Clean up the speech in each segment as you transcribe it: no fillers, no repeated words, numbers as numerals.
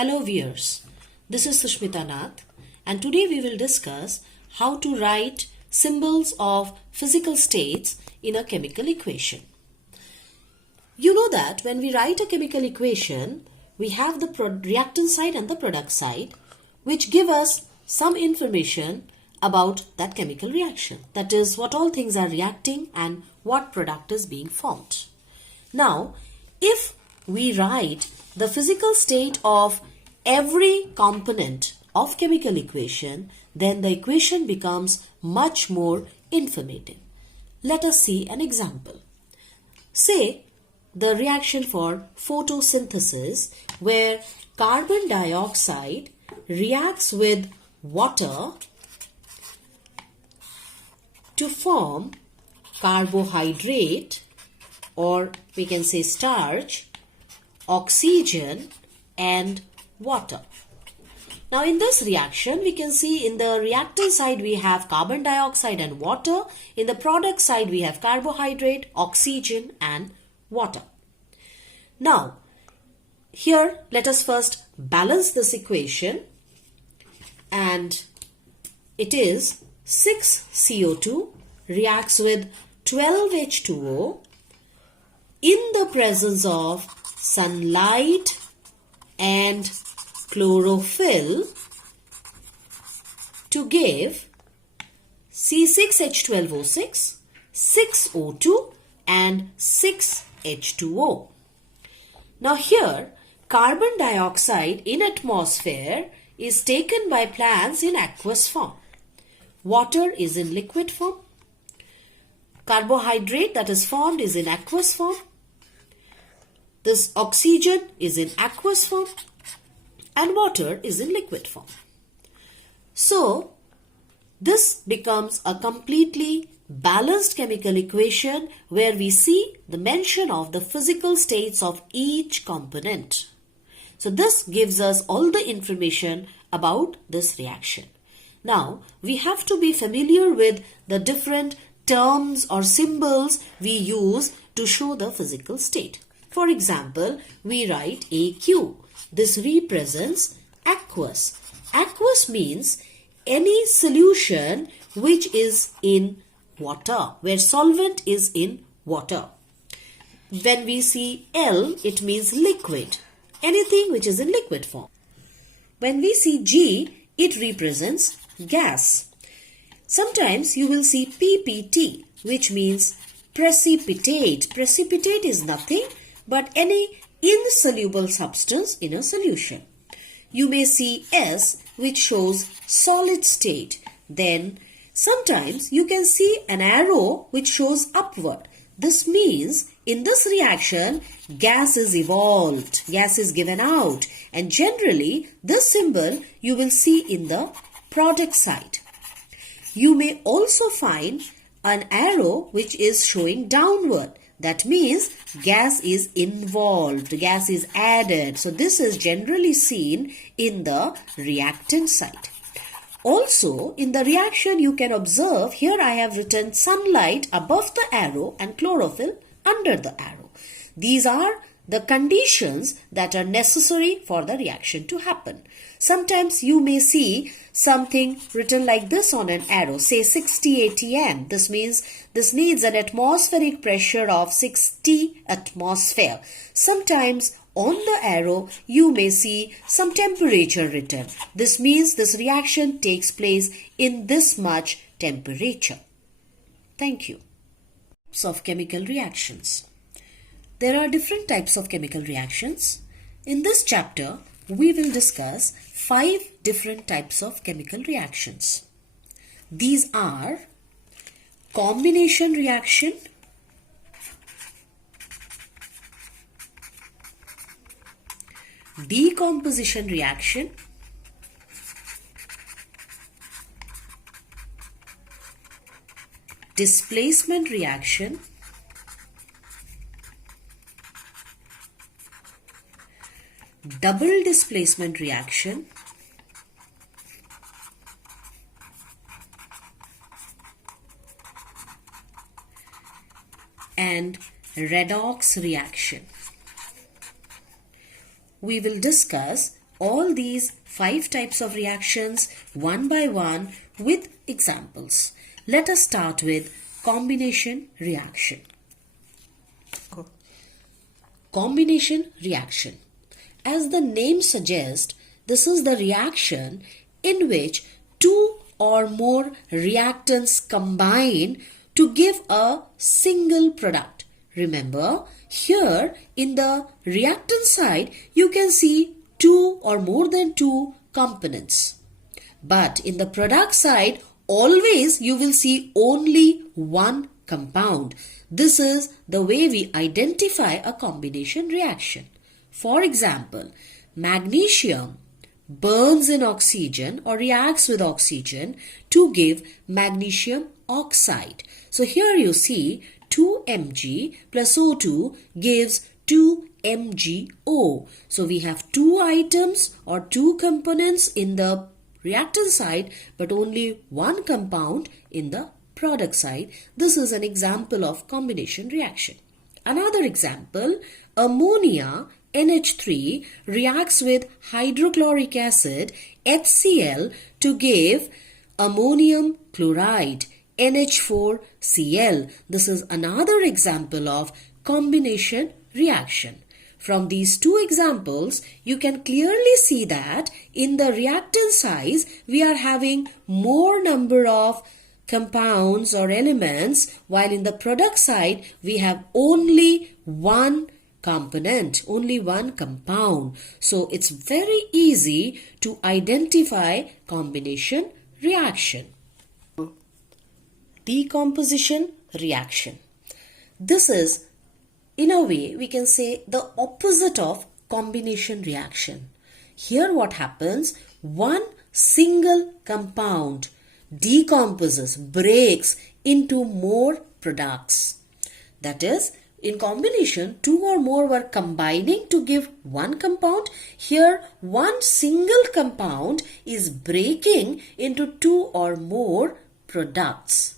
Hello viewers, this is Susmita and today we will discuss how to write symbols of physical states in a chemical equation. You know that when we write a chemical equation, we have the reactant side and the product side, which give us some information about that chemical reaction. That is, what all things are reacting and what product is being formed. Now, if we write the physical state of every component of chemical equation, then the equation becomes much more informative. Let us see an example. Say the reaction for photosynthesis, where carbon dioxide reacts with water to form carbohydrate, or we can say starch, oxygen and water. Now in this reaction, we can see in the reactant side we have carbon dioxide and water. In the product side we have carbohydrate, oxygen and water. Now here let us first balance this equation, and it is 6 CO2 reacts with 12 H2O in the presence of sunlight and chlorophyll to give C6H12O6, 6O2 and 6H2O. Now here carbon dioxide in atmosphere is taken by plants in aqueous form. Water is in liquid form. Carbohydrate that is formed is in aqueous form. This oxygen is in aqueous form and water is in liquid form. So this becomes a completely balanced chemical equation where we see the mention of the physical states of each component. So this gives us all the information about this reaction. Now we have to be familiar with the different terms or symbols we use to show the physical state. For example, we write AQ. This represents aqueous. Aqueous means any solution which is in water, where solvent is in water. When we see L, it means liquid. Anything which is in liquid form. When we see G, it represents gas. Sometimes you will see PPT, which means precipitate. Precipitate is nothing but any insoluble substance in a solution. You may see S, which shows solid state. Then sometimes you can see an arrow which shows upward. This means in this reaction gas is evolved, gas is given out, and generally this symbol you will see in the product side. You may also find an arrow which is showing downward. That means gas is involved, gas is added. So this is generally seen in the reactant side. Also in the reaction you can observe, here I have written sunlight above the arrow and chlorophyll under the arrow. These are the conditions that are necessary for the reaction to happen. Sometimes you may see something written like this on an arrow, say 60 atm. This means this needs an atmospheric pressure of 60 atmosphere. Sometimes on the arrow you may see some temperature written. This means this reaction takes place in this much temperature. Thank you. Types of chemical reactions. There are different types of chemical reactions. In this chapter, we will discuss 5 different types of chemical reactions. These are combination reaction, decomposition reaction, displacement reaction, double displacement reaction, and redox reaction. We will discuss all these 5 types of reactions one by one with examples. Let us start with combination reaction. Combination reaction. As the name suggests, this is the reaction in which 2 or more reactants combine to give a single product. Remember, here in the reactant side, you can see 2 or more than 2 components. But in the product side, always you will see only one compound. This is the way we identify a combination reaction. For example, magnesium burns in oxygen or reacts with oxygen to give magnesium oxide. So here you see 2 Mg plus O2 gives 2 MgO. So we have 2 items or 2 components in the reactant side, but only one compound in the product side. This is an example of combination reaction. Another example, ammonia NH3 reacts with hydrochloric acid HCl to give ammonium chloride NH4Cl. This is another example of combination reaction. From these 2 examples, you can clearly see that in the reactant size, we are having more number of compounds or elements, while in the product side, we have only one component, only one compound. So it's very easy to identify combination reaction. Decomposition reaction. This is, in a way, we can say the opposite of combination reaction. Here what happens, one single compound decomposes, breaks into more products. That is, in combination, 2 or more were combining to give one compound. Here, one single compound is breaking into 2 or more products.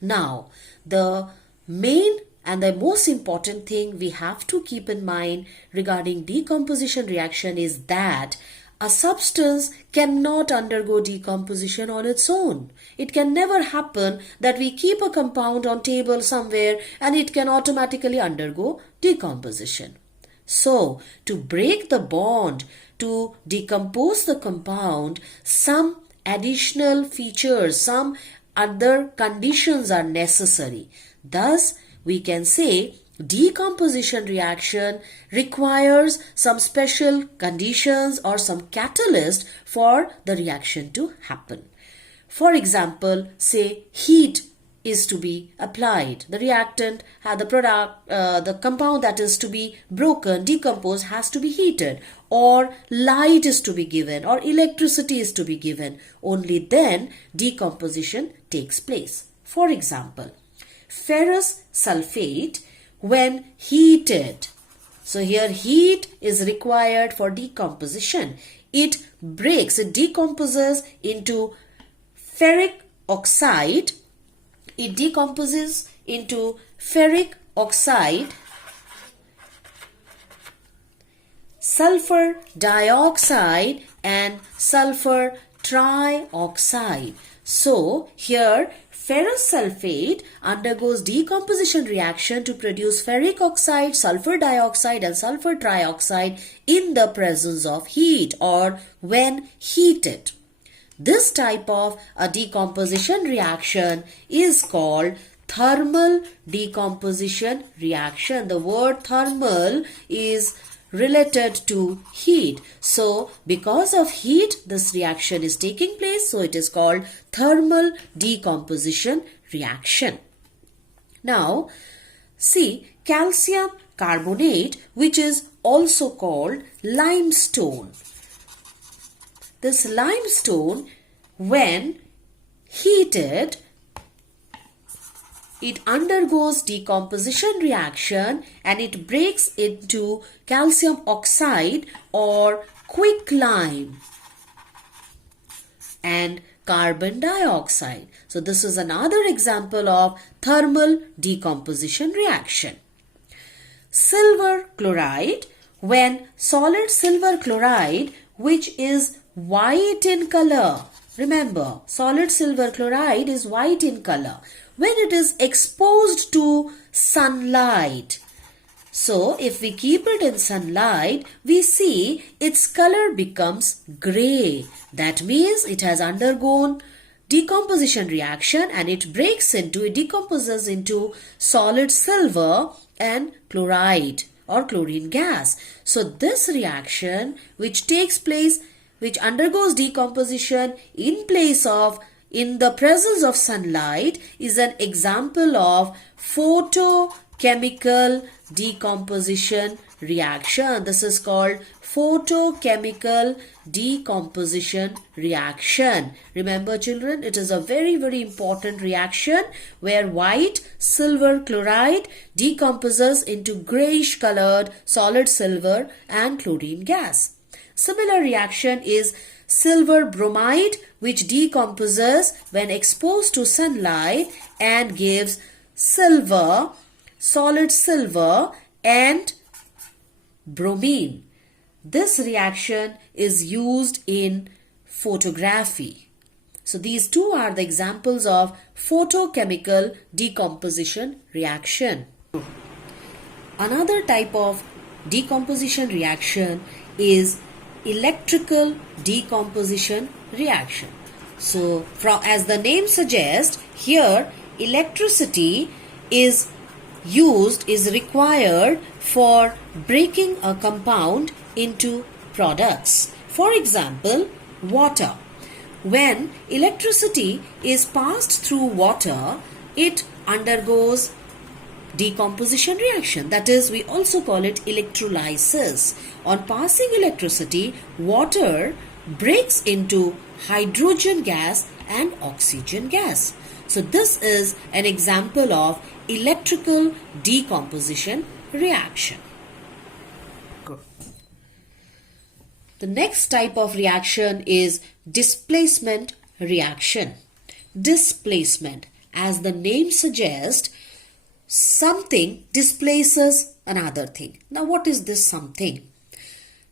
Now, the main and the most important thing we have to keep in mind regarding decomposition reaction is that a substance cannot undergo decomposition on its own. It can never happen that we keep a compound on table somewhere and it can automatically undergo decomposition. So, to break the bond, to decompose the compound, some additional features, some other conditions are necessary. Thus, we can say decomposition reaction requires some special conditions or some catalyst for the reaction to happen. For example, say heat is to be applied. The reactant, the compound that is to be broken, decomposed, has to be heated, or light is to be given, or electricity is to be given. Only then decomposition takes place. For example, ferrous sulfate when heated. So here heat is required for decomposition. It breaks, it decomposes into ferric oxide. It decomposes into ferric oxide, sulfur dioxide and sulfur trioxide. So here ferrous sulfate undergoes decomposition reaction to produce ferric oxide, sulfur dioxide and sulfur trioxide in the presence of heat or when heated. This type of a decomposition reaction is called thermal decomposition reaction. The word thermal is related to heat. So, because of heat, this reaction is taking place. So, it is called thermal decomposition reaction. Now, see calcium carbonate, which is also called limestone. This limestone, when heated, it undergoes decomposition reaction and it breaks into calcium oxide or quicklime and carbon dioxide. So this is another example of thermal decomposition reaction. Silver chloride, when solid silver chloride which is white in color. Remember, solid silver chloride is white in color when it is exposed to sunlight. So, if we keep it in sunlight, we see its color becomes grey. That means it has undergone decomposition reaction and it decomposes into solid silver and chloride or chlorine gas. So, this reaction which undergoes decomposition in the presence of sunlight is an example of photochemical decomposition reaction. This is called photochemical decomposition reaction. Remember children, it is a very, very important reaction where white silver chloride decomposes into grayish colored solid silver and chlorine gas. Similar reaction is silver bromide, which decomposes when exposed to sunlight and gives silver, solid silver and bromine. This reaction is used in photography. So these two are the examples of photochemical decomposition reaction. Another type of decomposition reaction is electrical decomposition reaction. So as the name suggests, here electricity is required for breaking a compound into products. For example, water. When electricity is passed through water, it undergoes decomposition reaction. That is, we also call it electrolysis. On passing electricity, water breaks into hydrogen gas and oxygen gas. So this is an example of electrical decomposition reaction. The next type of reaction is displacement reaction. Displacement, as the name suggests, something displaces another thing. Now what is this something?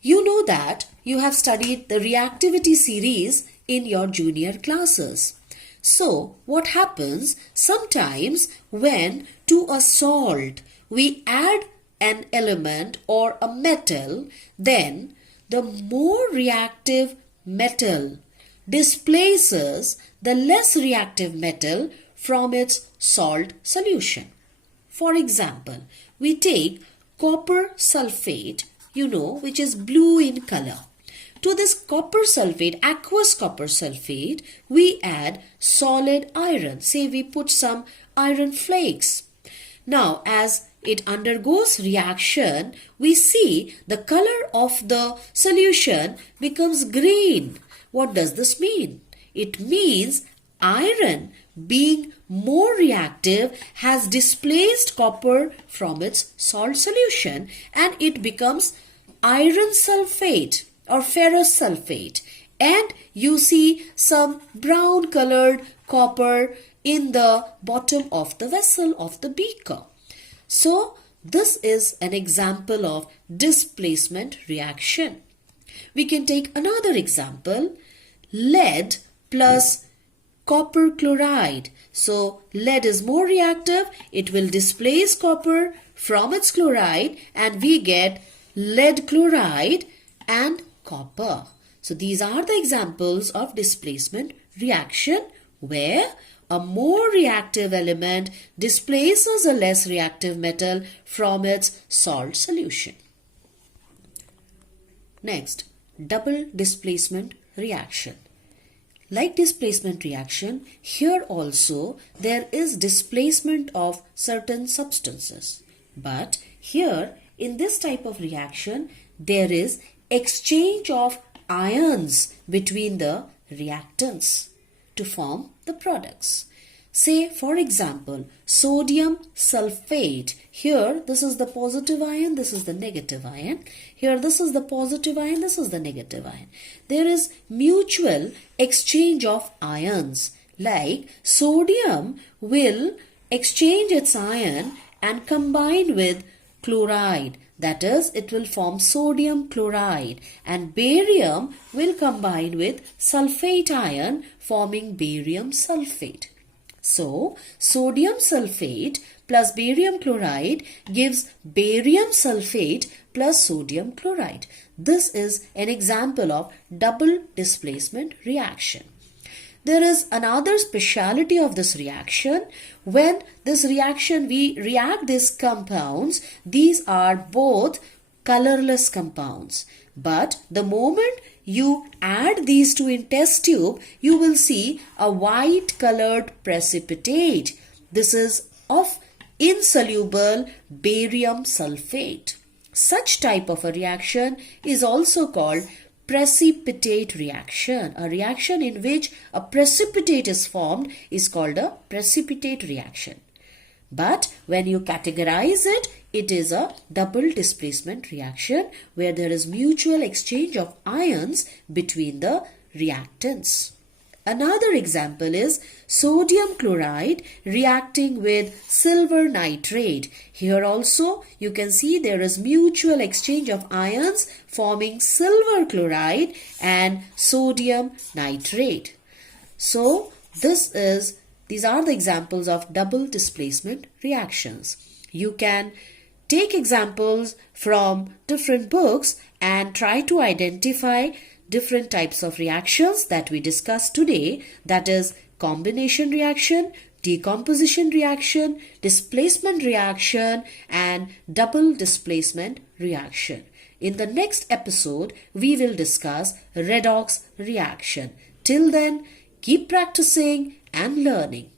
You know that you have studied the reactivity series in your junior classes. So what happens sometimes when to a salt we add an element or a metal, then the more reactive metal displaces the less reactive metal from its salt solution. For example, we take copper sulfate, which is blue in color. To this copper sulfate, aqueous copper sulfate, we add solid iron. Say we put some iron flakes. Now, as it undergoes reaction, we see the color of the solution becomes green. What does this mean? It means iron, being more reactive, has displaced copper from its salt solution and it becomes iron sulfate or ferrous sulfate. And you see some brown colored copper in the bottom of the vessel of the beaker. So this is an example of displacement reaction. We can take another example, lead plus copper chloride. So lead is more reactive, it will displace copper from its chloride and we get lead chloride and copper. So these are the examples of displacement reaction where a more reactive element displaces a less reactive metal from its salt solution. Next, double displacement reaction. Like displacement reaction, here also there is displacement of certain substances. But here in this type of reaction, there is exchange of ions between the reactants to form the products. Say for example, sodium sulfate. Here this is the positive ion, this is the negative ion. Here this is the positive ion, this is the negative ion. There is mutual exchange of ions. Like sodium will exchange its ion and combine with chloride. That is, it will form sodium chloride, and barium will combine with sulfate ion, forming barium sulfate. So, sodium sulfate plus barium chloride gives barium sulfate plus sodium chloride. This is an example of double displacement reaction. There is another speciality of this reaction. When this reaction we react these compounds, these are both colorless compounds. But the moment you add these two in test tube, you will see a white colored precipitate. This is of insoluble barium sulfate. Such type of a reaction is also called precipitate reaction. A reaction in which a precipitate is formed is called a precipitate reaction. But when you categorize it, it is a double displacement reaction where there is mutual exchange of ions between the reactants. Another example is sodium chloride reacting with silver nitrate. Here also you can see there is mutual exchange of ions forming silver chloride and sodium nitrate. So these are the examples of double displacement reactions. You can take examples from different books and try to identify different types of reactions that we discussed today, that is combination reaction, decomposition reaction, displacement reaction, and double displacement reaction. In the next episode, we will discuss redox reaction. Till then, keep practicing and learning.